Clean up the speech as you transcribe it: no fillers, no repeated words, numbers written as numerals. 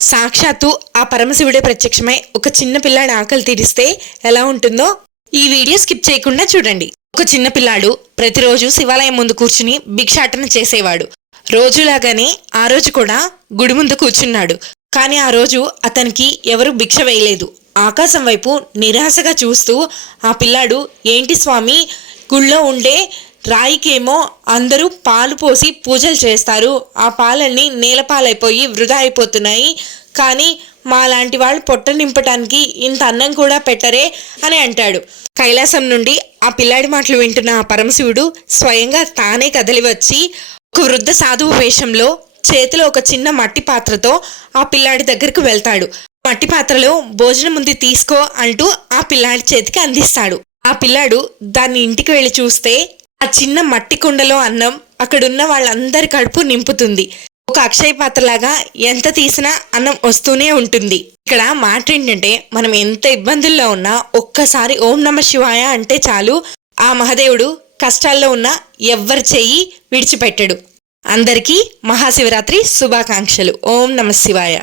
సాక్షాత్తు ఆ పరమశివుడే ప్రత్యక్షమై ఒక చిన్న పిల్లాడి ఆకలి తీరిస్తే ఎలా ఉంటుందో ఈ వీడియో స్కిప్ చేయకుండా చూడండి. ఒక చిన్న పిల్లాడు ప్రతిరోజు శివాలయం ముందు కూర్చుని భిక్షాటన చేసేవాడు. రోజులాగానే ఆ రోజు కూడా గుడి ముందు కూర్చున్నాడు. కానీ ఆ రోజు అతనికి ఎవరు భిక్ష వేయలేదు. ఆకాశం వైపు నిరాశగా చూస్తూ ఆ పిల్లాడు, ఏంటి స్వామి, గుళ్ళో ఉండే రాయికేమో అందరూ పాలు పోసి పూజలు చేస్తారు, ఆ పాలన్నీ నేలపాలైపోయి వృధా అయిపోతున్నాయి, కానీ మా లాంటి వాళ్ళు పొట్ట నింపటానికి ఇంత అన్నం కూడా పెట్టరే అని అంటాడు. కైలాసం నుండి ఆ పిల్లాడి మాటలు వింటున్న ఆ పరమశివుడు స్వయంగా తానే కదలి వచ్చి ఒక వృద్ధ సాధువు వేషంలో చేతిలో ఒక చిన్న మట్టి పాత్రతో ఆ పిల్లాడి దగ్గరకు వెళ్తాడు. మట్టి పాత్రలో భోజనం ఉంది తీసుకో అంటూ ఆ పిల్లాడి చేతికి అందిస్తాడు. ఆ పిల్లాడు దాన్ని ఇంటికి వెళ్ళి చూస్తే ఆ చిన్న మట్టి కుండలో అన్నం అక్కడున్న వాళ్ళందరి కడుపు నింపుతుంది. ఒక అక్షయ పాత్రలాగా ఎంత తీసినా అన్నం వస్తూనే ఉంటుంది. ఇక్కడ మాట ఏంటంటే, మనం ఎంత ఇబ్బందుల్లో ఉన్నా ఒక్కసారి ఓం నమ శివాయ అంటే చాలు, ఆ మహాదేవుడు కష్టాల్లో ఉన్న ఎవ్వరి చెయ్యి విడిచిపెట్టడు. అందరికీ మహాశివరాత్రి శుభాకాంక్షలు. ఓం నమ శివాయ.